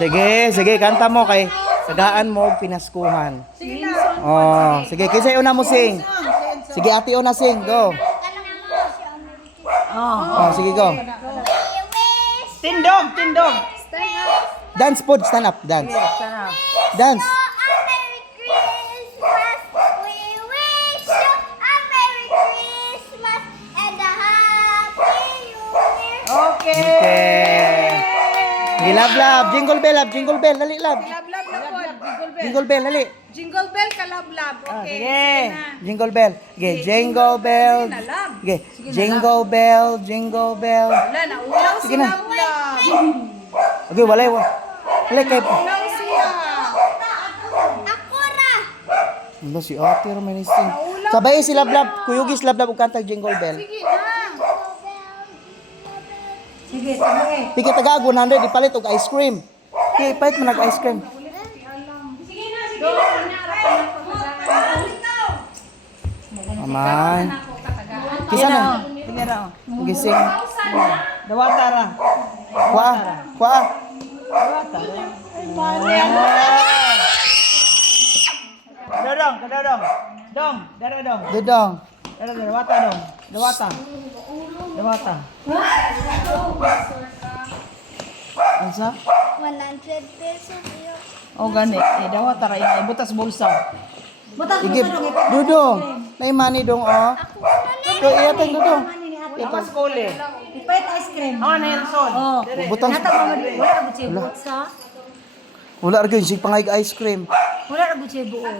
Sige, kanta mo kay tagaan mo og pinaskuhan. Oh, sige, kisay una mo sing. Sige, ate una sing, go. Oh, sige, go. Tindog. Dance pod, stand up, dance. Dance. Okay. Sige, love. Jingle bell, dali, love. Lab na po. Jingle bell, dali. Jingle bell kalab-lab. Okay. Sige. Jingle bell. Okay, jingle bell. Okay, jingle bell. Wala na. Ulaw Sige si na. lab-lab. Okay, walay. Walay kay. Ulaw siya. Ano si ate Romain sing. Sabay si Lablab, kuyugis Lablab ug kantag jingle bell. Sige na. Sige, sabay. Piki taga 100 ipalit og ice cream. Okay, palit mo nag ice cream. Aman. Kisa na. Sige raw. Gising. Dawata ra. Kwa. Kadodong. Dong, dara dong. Dudong. Dawata dong. Dawata. Ansa? 100 pesos yun. Oh gani. Dawata ra ina ibutas bulsa. Butas mo Sige. sa dong. Dudong. Nay money dong oh. Do iya tang dudong. Ipas kole. Ipait ice cream. Oh, Nelson. Oh. Butang Nata mo wala ra butse buot sa. wala ra gyud sig pangay ice cream. Wala ra butse buot.